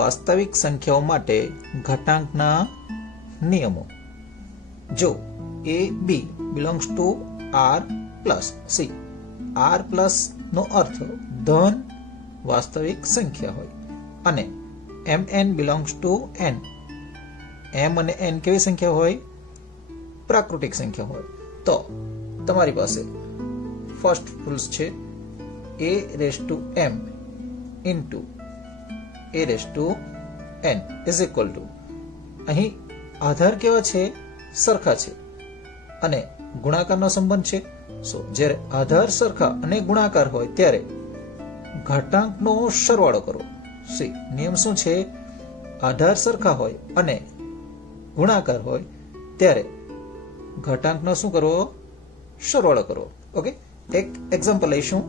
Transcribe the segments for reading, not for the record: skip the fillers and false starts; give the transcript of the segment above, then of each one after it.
વાસ્તવિક સંખ્યાઓ માટે ઘાતાંકના નિયમો. જો a b belongs to r plus c, r plus નો અર્થ ધન વાસ્તવિક સંખ્યા હોય અને mn belongs to n, m અને n કેવી સંખ્યા હોય? પ્રાકૃતિક સંખ્યા હોય. તો તમારી પાસે ફર્સ્ટ રૂલ્સ છે a raised to m into a raised to n is equal to, અહીં આધાર કેવા છે? સરખા છે અને ગુણાકારનો સંબંધ છે. સો જ્યારે આધાર સરખા અને ગુણાકાર હોય ત્યારે ઘાતાંકનો સરવાળો કરો. સી નિયમ શું છે? આધાર સરખા હોય અને ગુણાકાર હોય ત્યારે ઘાતાંકનો શું કરવો? સરવાળો કરવો. ઓકે, એક એક્ઝામ્પલ લઈશું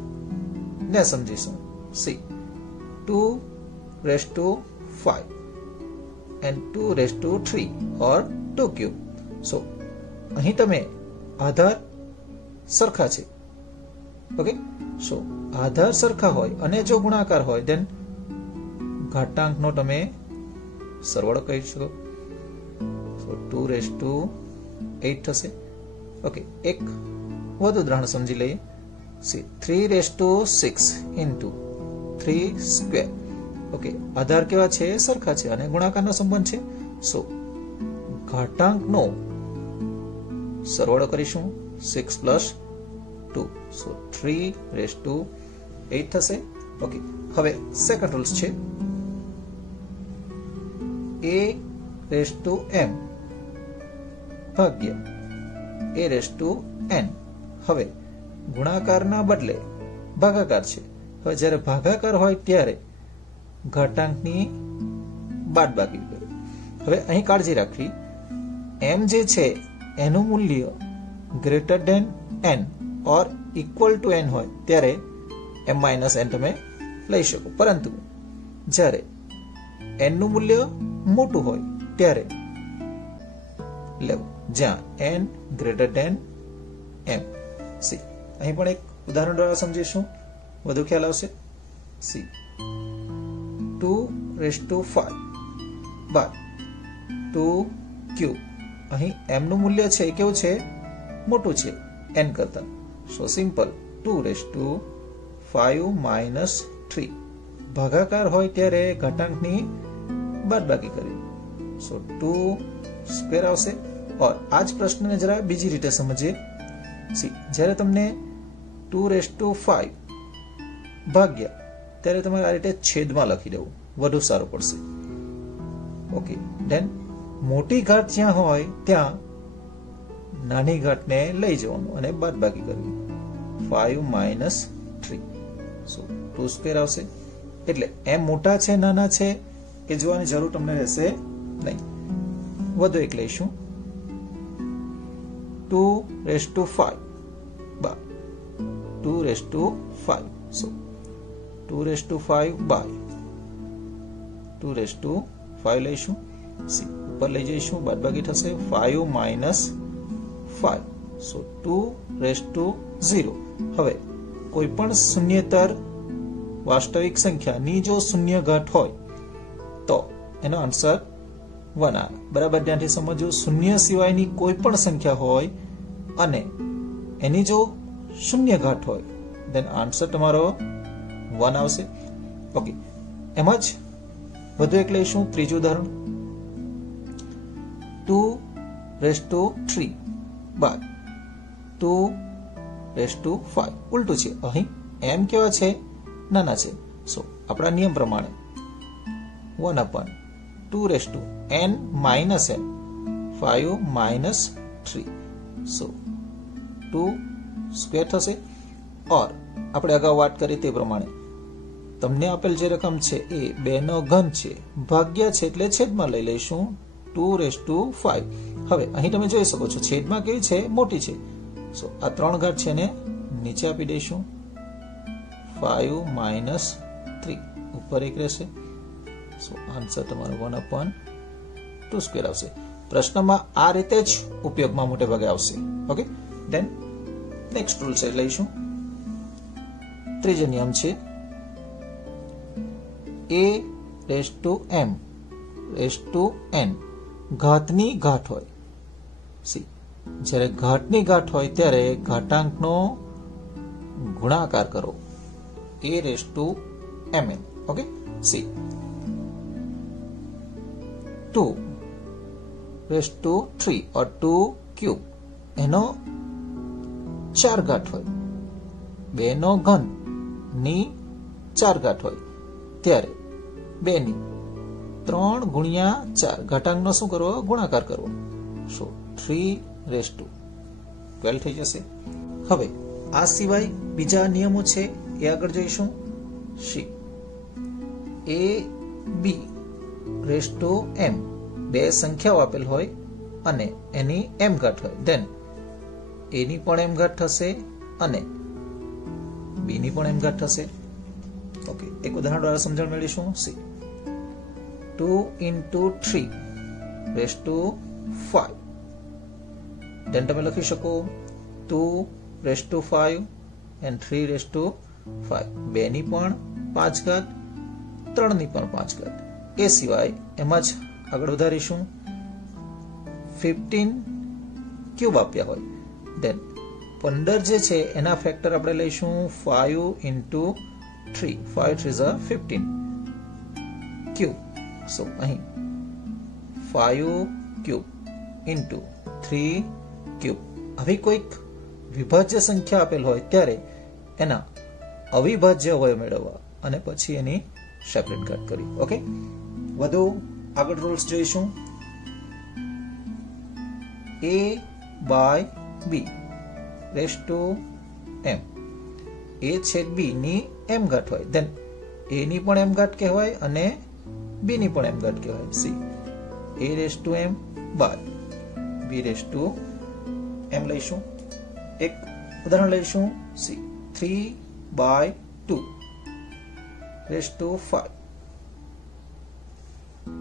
ને સમજીશું. C 2 raised to 5 and 2 raised to 3 or 2 cube. સો અહીં તમે આધાર સરખા છે. ઓકે, સો આધાર સરખા હોય અને જો ગુણાકાર હોય then ઘાતાંકનો તમે સરવાળો કહી શકો. સો 2 raised to 8 થશે. ઓકે, એક વધુ ઉદાહરણ સમજી લઈએ. C 3 raised to 6 into 3 square. Okay, આધાર કેવા છે? સરખા છે અને ગુણાકારનો સંબંધ છે. સો ઘાતાંકનો સરવાળો કરીશું 6 plus 2, સો 3 raised to 8 થશે. ઓકે, હવે સેકન્ડ રૂલ્સ છે a raised to m ભાગ્યા a raised to n. હવે ગુણાકારના બદલે ભાગાકાર છે. હવે જ્યારે ભાગાકાર હોય ત્યારે ઘાતાંકની બાદબાકી કરો. હવે અહીં કાળજી રાખવી, m જે છે એનું મૂલ્ય greater than n or equal to n હોય ત્યારે m માઇનસ n તમે લઈ શકો, પરંતુ જ્યારે n નું મૂલ્ય મોટું હોય ત્યારે લેવું જ્યાં n greater than m. See અહીં પણ એક ઉદાહરણ દ્વારા સમજીશું, વધુ ખ્યાલ આવશે. See 2 raised to 5 by 2 cube. અહીં m નું મૂલ્ય છે કેવું છે? મોટું છે n કરતા. સો સિમ્પલ 2 raised to 5 minus 3. ભાગાકાર હોય ત્યારે ઘાતાંકની બાદબાકી કરી. સો 2 સ્ક્વેર આવશે. ઓર આ જ પ્રશ્નને જરા બીજી રીતે સમજીએ. સી જ્યારે તમને 2 raised to 5 ભાગ્યા ત્યારે તમારે આ રીતે છેદમાં લખી દેવું, વધુ સારું પડશે. ઓકે, ધેન મોટી ઘાત જ્યાં હોય ત્યાં નાની ઘાતને લઈ જવાનું અને બાદબાકી કરવી. 5 minus 3, સો 2 સ્ક્વેર આવશે. એટલે એમ મોટા છે નાના છે એ જોવાની જરૂર તમને રહેશે નહીં. વધુ એક લઈશું 2 raised to 5 by 2 raised to 5. So 2 raised to 5 by 2 raised to 5 લઈશું. સી ઉપર લઈ જઈશું, બાદબાકી થશે 5 minus 5, સો 2 raised to 0. હવે કોઈ પણ શૂન્યેતર વાસ્તવિક સંખ્યાની જો શૂન્ય ઘાત હોય તો એનો આન્સર 1 આવે. બરાબર ધ્યાનથી સમજો. શૂન્ય સિવાયની કોઈ પણ સંખ્યા હોય અને એની જો શૂન્ય ઘાત હોય then આન્સર તમારો 1 આવશે. ઓકે, એમ જ વધુ એક લઈશું, ત્રીજું ઉદાહરણ 2 raised to 3 by 2 raised to 5. ઉલટું છે, અહીં m કેવા છે? નાના છે. સો આપણા નિયમ પ્રમાણે 1 upon 2 raised to n minus n, 5 minus 3. So 2 square થશે. ઓર આપણે અગાઉ વાત કરી તે પ્રમાણે તમને આપેલ જે રકમ છે એ 2 નો ઘન છે, ભાગ્યા છે એટલે છેદમાં લઈ લઈશું 2 raised to 5. હવે અહીં તમે જોઈ શકો છો છેદમાં કેવી છે? મોટી છે. સો આ 3 ઘાત છે ને નીચે આપી દઈશું. 5 minus 3 ઉપર એક રહેશે. સો આન્સર તમારો 1 upon 2 સ્ક્વેર આવશે. પ્રશ્નમાં આ રીતે જ ઉપયોગમાં મોટે ભાગે આવશે. ઓકે, ધેન નેક્સ્ટ રૂલ છે લઈશું. ત્રીજો નિયમ છે a raise to m raise to n ઘાતની ઘાત હોય સી જ્યારે ઘાતની ઘાત હોય ત્યારે ઘાતાંકનો ગુણાકાર કરો a raise to mn okay see 2 raise to 3 or 2 cube એનો 4 ઘાત હોય 2 નો ઘન ની 4 ઘાત હોય ત્યારે 2 ની 3 ગુણ્યા 4 ઘાતાંકનો શું કરવો ગુણાકાર કરવો સો 3 રેઝ ટુ 12 થઈ જશે હવે આ સિવાય બીજા નિયમો છે એ આગળ જોઈશું see a b raise to m બે સંખ્યાઓ આપેલ હોય અને એની m ઘાત હોય ધેન a ની પણ m ઘાત થશે અને b ની પણ m ઘાત થશે ઓકે એક ઉદાહરણ દ્વારા સમજણ મેળવીશું see 2 into 3 raise to 5 then તમે લખી શકો 2 raise to 5 and 3 raise to 5 બે ની પણ 5 ઘાત 3 ની પણ 5 ઘાત એ સિવાય એમાં જ આગળ વધારીશું 15 ક્યુબ આપ્યા હોય ધેન 15 જે છે એના ફેક્ટર આપણે લઈશું 5 into 3 5 3 is 15 ક્યુબ સો અહીં 5 ક્યુબ into 3 ક્યુબ આવી કોઈક વિભાજ્ય સંખ્યા આપેલ હોય ત્યારે એના અવિભાજ્ય અવયવ મેળવવા અને પછી એની સેપરેટ ઘાત કરી ઓકે વધુ આગળ રૂલ્સ જોઈશું a by b raise to m a છેદ b ની m ઘાત હોય ધેન a ની પણ m ઘાત કહેવાય અને b ની પણ m ઘાત કહેવાય see a raise to m by b raise to m લઈશું એક ઉદાહરણ લઈશું see 3 by 2 raise to 5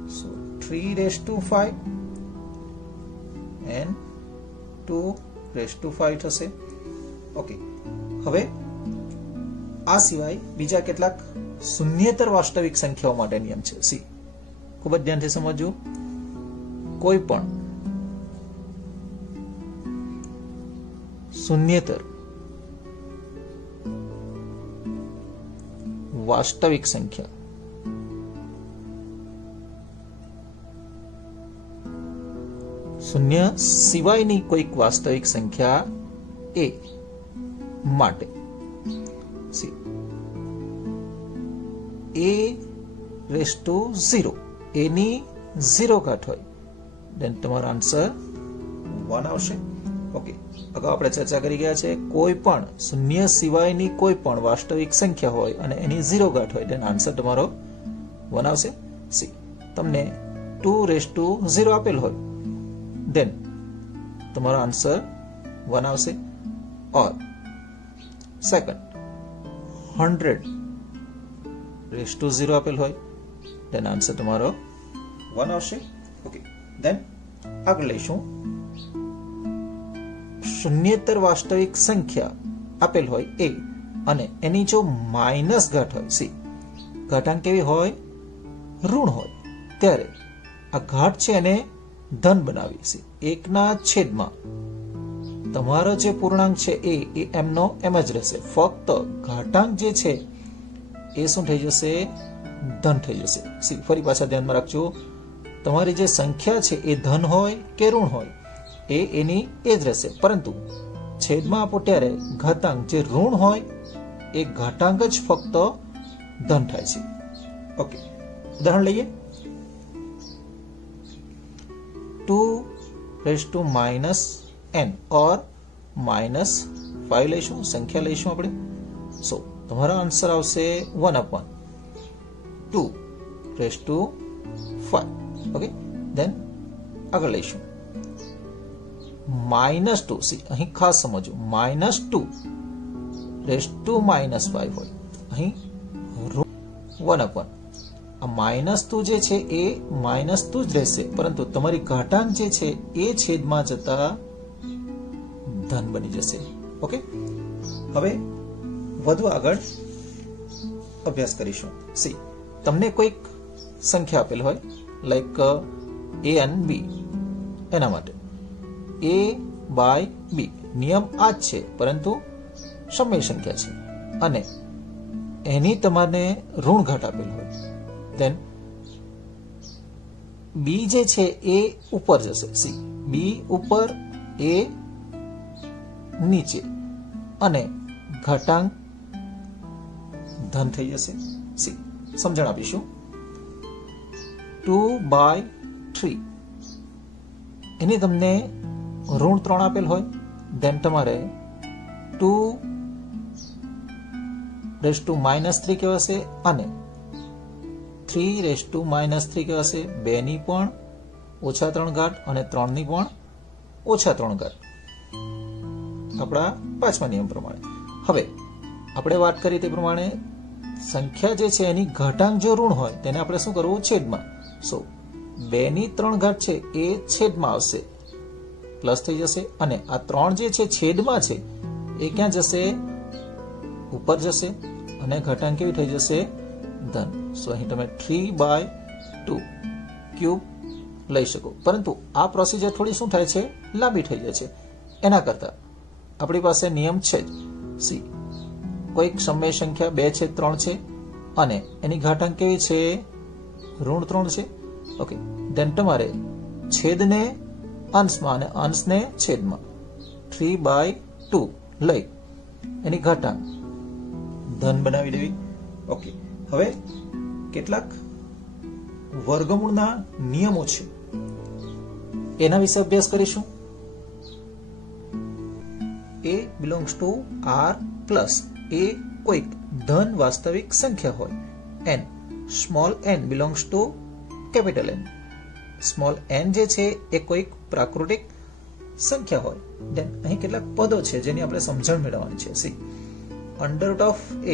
so 3 raised to 5 and 2 raised to 5 થશે ઓકે હવે આ સિવાય બીજા કેટલાક શૂન્યેતર વાસ્તવિક સંખ્યાઓ માટે નિયમ છે સી ખૂબ જ ધ્યાનથી સમજજો કોઈ પણ શૂન્યેતર વાસ્તવિક સંખ્યા શૂન્ય સિવાયની કોઈક વાસ્તવિક સંખ્યા a માટે see a raise to 0 a ની 0 ઘાત હોય દેન તમારો આન્સર 1 આવશે ઓકે અગાઉ આપણે ચર્ચા કરી ગયા છે કોઈ પણ શૂન્ય સિવાયની કોઈ પણ વાસ્તવિક સંખ્યા હોય અને એની 0 ઘાત હોય દેન આન્સર તમારો 1 આવશે સી તમને 2 રેઝ ટુ 0 આપેલ હોય then તમારો આન્સર 1 આવશે ઓર સેકન્ડ 100 રેઝ ટુ 0 આપેલ હોય then આન્સર તમારો 1 આવશે ઓકે then આગળ લઈશું શૂન્યેતર વાસ્તવિક સંખ્યા આપેલ હોય a અને એની જો માઇનસ ઘાત હોય સી ઘાતાંક કેવી હોય ઋણ હોય ત્યારે આ ઘાત છે એને ધન બનાવી છે એકના છેદમાં તમારો જે પૂર્ણાંક છે એ એમનો એમ જ રહેશે ફક્ત ઘાતાંક જે છે એ શું થઈ જશે ધન થઈ જશે ફરી પાછા ધ્યાનમાં રાખજો તમારી જે સંખ્યા છે એ ધન હોય કે ઋણ હોય એ એની એ જ રહેશે પરંતુ છેદમાં આપો ત્યારે ઘાતાંક જે ઋણ હોય એ ઘાતાંક જ ફક્ત ધન થાય છે ઓકે ઉદાહરણ લઈએ 2 raise to minus n or minus 5 લઈશું સંખ્યા લઈશું આપણે સો તમારો આન્સર આવશે 1/2 રેઝ ટુ 5 ઓકે ધેન આગળ લઈશું -2 સી અહીં ખાસ સમજો -2 રેઝ ટુ -5 હોય અહીં 1/1 આ -2 જે છે એ -2 જ રહેશે પરંતુ તમારી ઘાતાંક જે છે એ છેદમાં જતા ધન બની જશે ઓકે હવે વધુ આગળ અભ્યાસ કરીશું સી તમને કોઈક સંખ્યા આપેલ હોય લાઈક એ અને બી, એના માટે એ બાય બી નિયમ આ જ છે, પરંતુ સમય સંખ્યા છે અને એની તમારે ઋણ ઘાટ આપેલ હોય, દેન બી જે છે એ ઉપર જશે, સી બી ઉપર એ નીચે અને ઘાતાંક ધન થઈ જશે સી. સમજણ આપીશું. 2/3 એની તમને ઋણ 3 આપેલ હોય, દેન તમારે 2⁻³ કહેવાશે અને 3⁻³ કહેવાશે. 2 ની પણ -3 ઘાત અને 3 ની પણ -3 ઘાત આપણા 5મા નિયમ પ્રમાણે. હવે આપણે વાત કરી તે પ્રમાણે સંખ્યા જે છે એની ઘાતાંક જો ઋણ હોય તેને આપણે શું કરવું? છેદમાં. સો 2 ની 3 ઘાત છે એ છેદમાં આવશે, પ્લસ થઈ જશે અને આ 3 જે છે છેદમાં છે એ ક્યાં જશે? ઉપર જશે અને ઘાતાંક કેવી થઈ જશે? ધન. સો અહીં તમે 3/2 ક્યુબ લઈ શકો, પરંતુ આ પ્રોસિજર થોડી શું થાય છે? લાંબી થઈ જાય છે. એના કરતા આપણી પાસે નિયમ છે જ સી, કોઈક સમય સંખ્યા 2/3 છે અને એની ઘાતાંક કેવી છે? ઋણ 3 છે. ઓકે, દેન તમારે છેદને અંશમાં અને અંશને છેદમાં 3/2 લઈ એની ઘાતાંક ધન બનાવી દેવી. ઓકે, હવે કેટલાક વર્ગમૂળના નિયમો છે એના વિશે અભ્યાસ કરીશું. A belongs to R plus A કોઈક ધન વાસ્તવિક સંખ્યા હોય, n small n belongs to capital N. Small n જે છે એ કોઈક પ્રાકૃતિક સંખ્યા હોય. દેન અહીં કેટલાક પદો છે જેની આપણે સમજણ મેળવવાની છે. સી અંડરરૂટ ઓફ a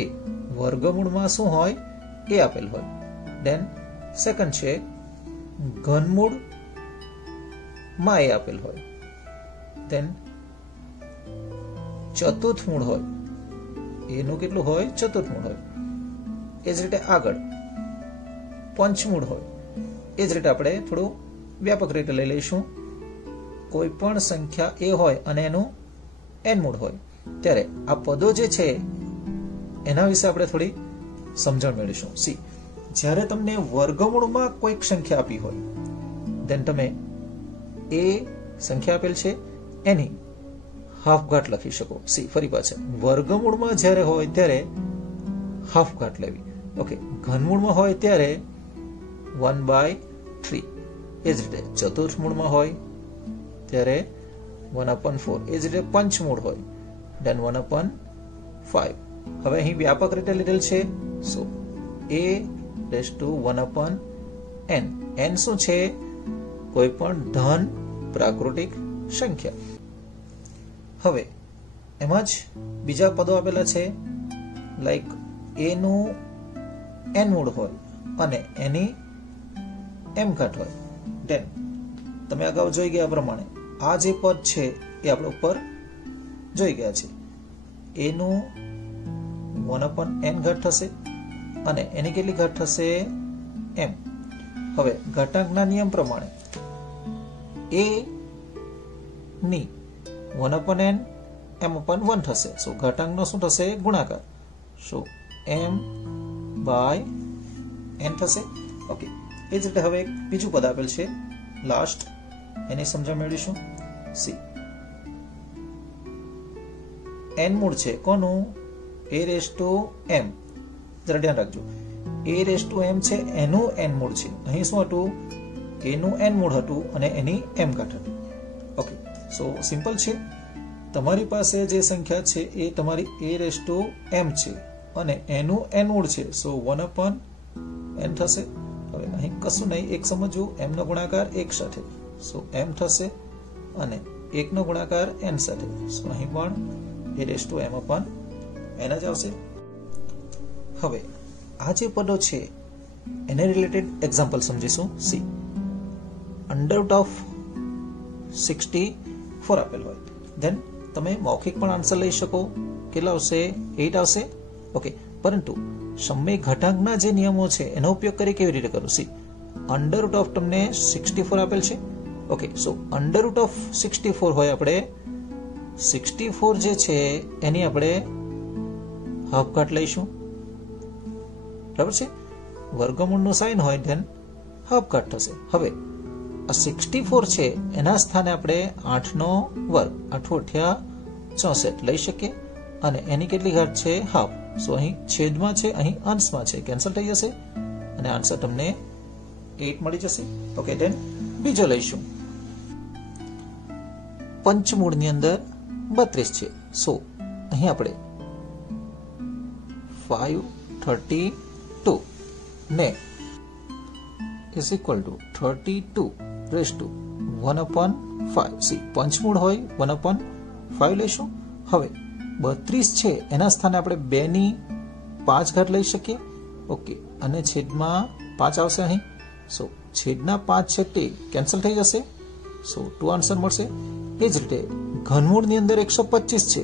વર્ગમૂળમાં શું હોય? એ આપેલ હોય. દેન સેકન્ડ છે ઘનમૂળ માં એ આપેલ હોય. દેન ચતુર્થ મૂળ હોય, એનું કેટલું હોય? ચતુર્થ મૂળ હોય. એ જ રીતે આગળ પંચમૂળ હોય. એ જ રીતે આપણે થોડું વ્યાપક રીતે લઈ લઈશું. કોઈ પણ સંખ્યા એ હોય અને એનું n મૂળ હોય ત્યારે આ પદો જે છે એના વિશે આપણે થોડી સમજણ મેળવીશું. સી જ્યારે તમને વર્ગમૂળમાં કોઈક સંખ્યા આપી હોય, દેન તમે એ સંખ્યા આપેલ છે એની હાફ ઘાત લખી શકો. સી ફરી પાછા વર્ગમૂળમાં જ્યારે હોય ત્યારે હાફ ઘાત લેવી. ઓકે, ઘનમૂળમાં હોય ત્યારે 1/3. એ જ રીતે ચતુર્થ મૂળમાં હોય ત્યારે 1/4. એ જ રીતે પંચમૂળ હોય દેન 1/5. હવે અહીં વ્યાપક રીતે લીધેલ છે. સો a⁻1/n. n શું છે? કોઈ પણ ધન પ્રાકૃતિક સંખ્યા. હવે એમાં જ બીજા પદો આપેલા છે લાઈક a નું n મૂળ હોય અને એની m ઘાત હોય. દેન તમે અગાઉ જોઈ ગયા પ્રમાણે આ જે પદ છે એ આપણે ઉપર જોઈ ગયા છે. a નું 1/n ઘાત થશે અને એની કેટલી ઘાત થશે? m. હવે ઘાતાંકના નિયમ પ્રમાણે a ની 1/n m/1 થશે. સો ઘાતાંકનો શું થશે? ગુણાકાર. સો m/n થશે. ઓકે, એ જ રીતે હવે એક બીજું પદ આપેલ છે લાસ્ટ, એની સમજણ મેળવીશું. સી n મૂળ છે કોનું? a⁻m. જરા ધ્યાન રાખજો, a⁻m છે એનું n મૂળ છે. અહીં શું હતું? a નું n મૂળ હતું અને એની m ઘાત હતી. ઓકે, સો સિમ્પલ છે. તમારી પાસે જે સંખ્યા છે એ તમારી a⁻m છે અને એનું n મૂળ છે. સો 1/n થશે. હવે અહીં કશું નહીં, એક સમજવું, m નો ગુણાકાર 1 સાથે. સો m થશે અને 1 નો ગુણાકાર n સાથે. સો અહીં પણ a⁻m/n જ આવશે. હવે આ જે પદો છે એને રિલેટેડ એક્ઝામ્પલ સમજીશું. સી અંડરરૂટ ઓફ 64 આપેલ હોય, ધેન તમે મૌખિક પણ આન્સર લઈ શકો. કેટલા આવશે? 8 આવશે. ઓકે, પરંતુ સમય ઘટાંકના જે નિયમો છે એનો ઉપયોગ કરી કેવી રીતે કરું? સી અંડર રૂટ ઓફ તમને 64 આપેલ છે. Okay, so under root of 64 હોય આપણે 64 જે છે એની આપણે હાફ ઘાત લઈશું, બરાબર છે. વર્ગમૂળનું સાઇન હોય ધેન હાફ ઘાત થશે. હવે આ 64 છે એના સ્થાને આપણે 8 નો વર્ગ 8 × 64 લઈ શકીએ અને એની કેટલી ઘાત છે? હાફ. સો અહીં છેદમાં છે, અહીં અંશમાં છે, કેન્સલ થઈ જશે અને આન્સર તમને 8 મળી જશે. ઓકે, ધેન બીજો લઈશું. પંચમૂળની અંદર 32 છે. સો અહીં આપણે 532 ને is equal to 32 raised to 1/5. C પંચમૂળ હોય 1/5 લઈશું. હવે 32 છે એના સ્થાને આપણે 2 ની 5 ઘાત લઈ શકીએ. ઓકે, અને છેદમાં 5 આવશે અહીં. સો છેદના 5 છે તે કેન્સલ થઈ જશે. સો 2 આન્સર મળશે. એ જ રીતે ઘનમૂળની અંદર 125 છે.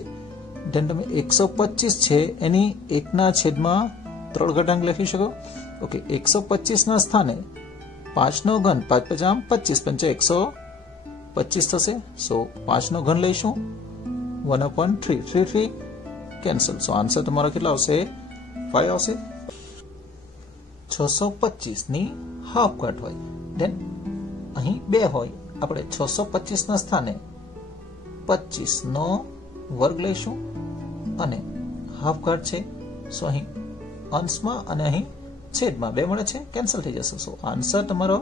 ધેન તમે 125 છે એની 1/3 ઘાતાંક લખી શકો. ઓકે, 125 ના સ્થાને 5 નો ઘન 5 × 25 125 થશે. સો 5 નો ઘન લઈશું 1/3 3 કેન્સલ. સો આન્સર તમારો કેટલા આવશે? 5 આવશે. 625 ની હાફ ઘાત હોય ધેન અહીં 2 હોય, આપણે 625 ના સ્થાને 25 નો વર્ગ લઈશું અને હાફ ઘાત છે. સો અહીં અંશમાં અને અહીં છેદમાં 2 મળે છે, કેન્સલ થઈ જશે. સો આન્સર તમારો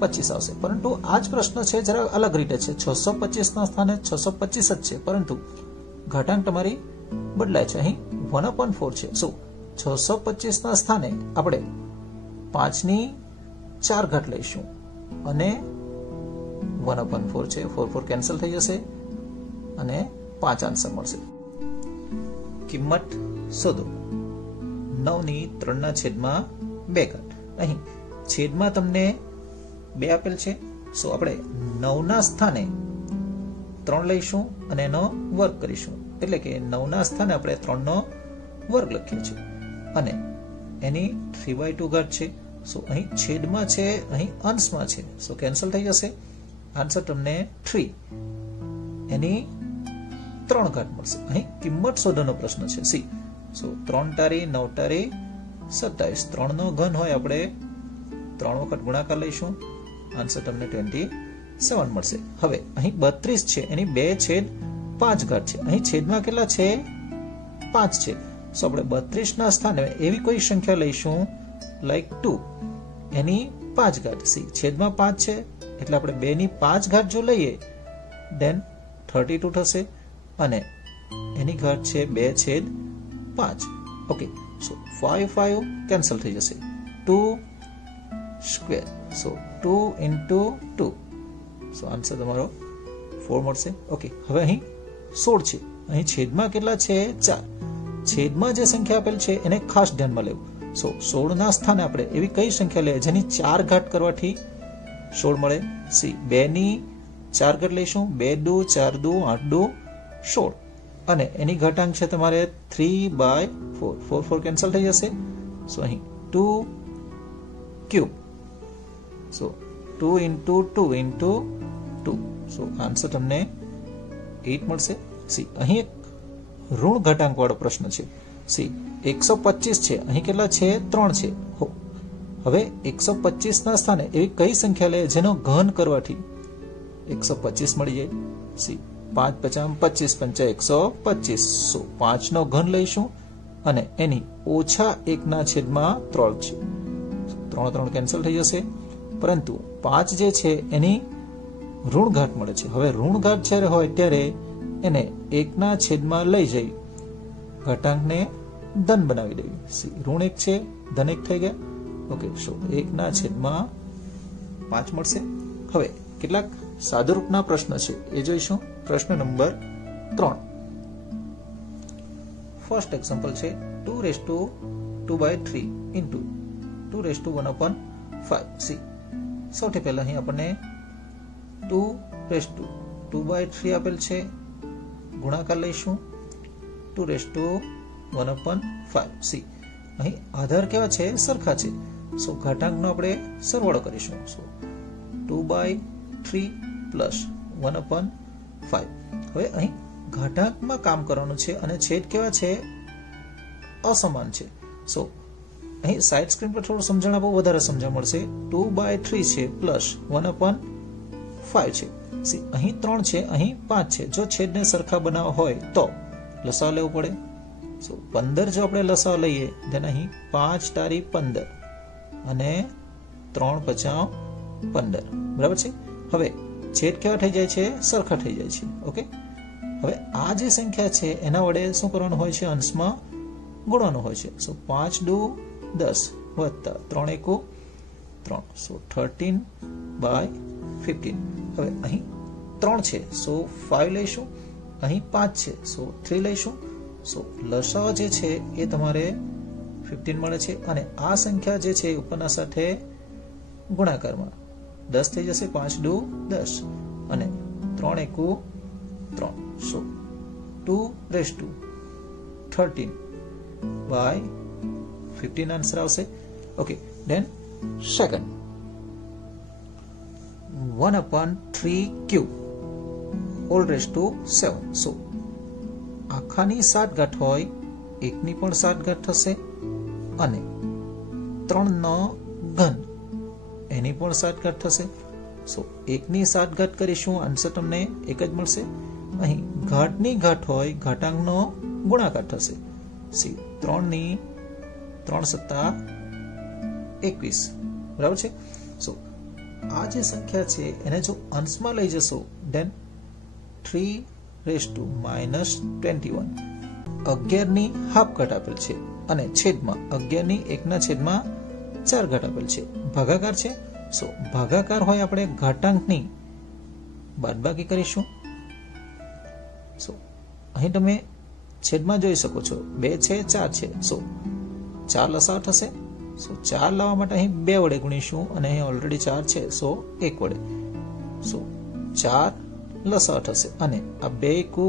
25 આવશે. પરંતુ આ જ પ્રશ્ન છે જરા અલગ રીતે છે. 625 ના સ્થાને 625 જ છે, પરંતુ ઘાતાંક તમારી બદલાય છે. અહીં 1/4 છે. સો 625 ના સ્થાને આપણે 5 ની 4 ઘાત લઈશું અને 1/4 છે, 4 કેન્સલ થઈ જશે અને 5 આન્સર મળશે. કિંમત શોધો. 9 ની 3/2 ઘાત. અહીં છેદમાં તમને 2 આપેલ છે. સો આપણે 9 ના સ્થાને 3 લઈશું અને એનો વર્ગ કરીશું, એટલે કે 9 ના સ્થાને આપણે 3 નો વર્ગ લખીએ છીએ અને એની 3/2 ઘાત છે. સો અહીં છેદમાં છે, અહીં અંશમાં છે, સો કેન્સલ થઈ જશે. આન્સર તમને 3 એની 3 ઘાત મળશે. અહીં કિંમત શોધવાનો પ્રશ્ન છે. સી સો 3 તારી 9 તારી 27. 3 નો ઘન હોય આપણે 3 વખત ગુણાકાર લઈશું, આન્સર તમને 27 મળશે. હવે અહીં 32 છે એની 2/5 ઘાત છે. અહીં છેદમાં કેટલા છે? 5 છે. સો આપણે 32 ના સ્થાને એવી કોઈ સંખ્યા લઈશું લાઈક 2 એની 5 ઘાત. સી છેદમાં 5 છે એટલે આપણે 2 ની 5 ઘાત જો લઈએ ધેન 32 થશે અને એની ઘાત છે 2/5. ઓકે, સો 5 કેન્સલ થઈ જશે. 2 સ્ક્વેર. સો 2 × 2. સો આન્સર તમારો 4 મળશે. ઓકે, હવે અહીં 16 છે. અહીં છેદમાં કેટલા છે? 4. છેદમાં જે સંખ્યા આપેલ છે એને ખાસ ધ્યાનમાં લેવું. સો 16 ના સ્થાને આપણે એવી કઈ સંખ્યા લઈએ જેની 4 ઘાત કરવાથી 16 મળે? સી 2 ની 4 ઘાત લઈશું. 2 દુ 4 દુ 8 દુ 16 અને એની ઘાતાંક છે તમારે 3/4. 4 કેન્સલ થઈ જશે. સો અહીં 2 ક્યુબ. સો 2 × 2 × 2. સો આન્સર તમને 8 મળશે. સી અહીં એક ઋણ ઘાતાંક વાળો પ્રશ્ન છે. સી 125 છે, અહીં કેટલા છે? 3 છે. હવે 125 ના સ્થાને એવી કઈ સંખ્યા લે જેનો ઘન કરવાથી 125 મળી જાય? સી 5 × 25 125. સો 5 નો ઘન લઈશું અને એની -1/3 છે. 3 કેન્સલ થઈ જશે, પરંતુ 5 જે છે એની ઋણ ઘાત મળે છે. હવે ઋણ ઘાત જ્યારે હોય ત્યારે એને 1/માં લઈ જઈ ઘાતાંકને ધન બનાવી દેવી. સી ઋણ 1 છે, ધન 1 થઈ ગયા. ઓકે, સો 1/5 મળશે. હવે કેટલાક સાદુરૂપના પ્રશ્ન છે એ જોઈશું. પ્રશ્ન નંબર 3. ફર્સ્ટ એક્ઝામ્પલ છે 2/2/3 into 2/1/5. સી સૌથી પહેલા અહીં આપણને 2/2/3 આપેલ છે, ગુણાકાર લઈશું 2/1/5. સી અહીં આધાર કેવા છે? સરખા છે. સો ઘાતાંકનો આપણે સરવાળો કરીશું. સો 2/3 પ્લસ 1/5. હવે અહીં ઘાતાંકમાં કામ કરવાનું છે અને છેદ કેવા છે? અસમાન છે. સો અહીં સાઈડ સ્ક્રીન પર થોડું સમજણ આપો, વધારે સમજણ મળશે. 2/3 છે પ્લસ 1/5 છે. અહીં 3 છે, અહીં 5 છે. જો છેદને સરખા બનાવવા હોય તો લસાઅ લેવો પડે. સો 15 જો આપણે લસાઅ લઈએ then અહીં 5 તારી 15 અને 3 પચાવ 15. બરાબર છે. હવે છેદ કેવા થઈ જાય છે? સરખા થઈ જાય છે. ઓકે. હવે આ જે સંખ્યા છે એના વડે શું કરવાનું હોય છે? અંશમાં ગુણવાનું હોય છે. સો 5 દુ 10 વત્તા 3 એકુ 3. સો 13/15. હવે અહીં 3 છે, સો 5 લઈશું. અહીં 5 છે, સો 3 લઈશું. સો લસાઅ જે છે એ તમારે 15 મળે છે અને આ સંખ્યા જે છે ઉપરના સાથે ગુણાકારમાં 10 થઈ જશે. 5 દુ 10 અને 3 એકુ 3. સો 2/13/15 આન્સર આવશે. ઓકે. Than second 1/3 all⁻7. સો આખાની 7 ઘાત હોય, એકની પણ 7 ઘાત થશે અને 3 નો ઘન એની પણ 7 ઘાત થશે. સો એકની 7 ઘાત કરીશું, આન્સર તમને એક જ મળશે. અહીં ઘાતની ઘાત હોય, ઘાતાંકનો ગુણાકાર થશે. 3 ની 3 સત્તા 21. બરાબર છે. સો આ જે સંખ્યા છે એને જો અંશમાં લઈ જશો then 3⁻21. 11 ની હાફ ઘાત આપેલ છે અને છેદમાં 11 ની 1/4 ઘાત આપેલ છે. ભાગાકાર છે. સો ભાગાકાર હોય આપણે ઘાતાંકની બાદબાકી કરીશું. સો અહીં તમે છેદમાં જોઈ શકો છો 2 છે 4 છે. સો 4 લસાઅ થશે. સો 4 લાવવા માટે અહીં 2 વડે ગુણીશું અને અહીં ઓલરેડી 4 છે, સો 1 વડે. સો 4 લસાઅ થશે અને આ 2 એકુ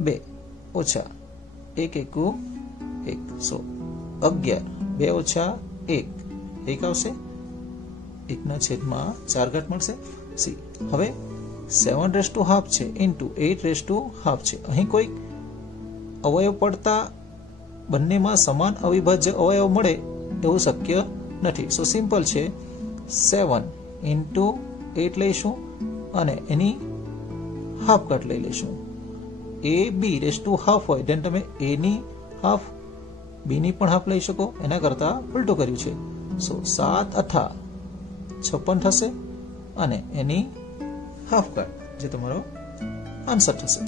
2 ઓછા 1 એકુ 1. સો 11. 2 ઓછા 1 1 આવશે. 1/4 ઘાત મળશે. હવે 7/2 છે ઇન્ટુ 8/2 છે. અહીં કોઈ અવયવ પડતા બંનેમાં સમાન અવિભાજ્ય અવયવ મળે એવું શક્ય નથી. સો સિમ્પલ છે. 7 ઇન્ટુ 8 લઈશું અને એની હાફ ઘાત લઈ લઈશું. ab/2 હોય then તમે a ની હાફ, b ની પણ હાફ લઈ શકો. એના કરતા ઉલટું કર્યું છે. સો 7 × 56 થશે અને એની હાફ ઘાત જે તમારો આન્સર થશે.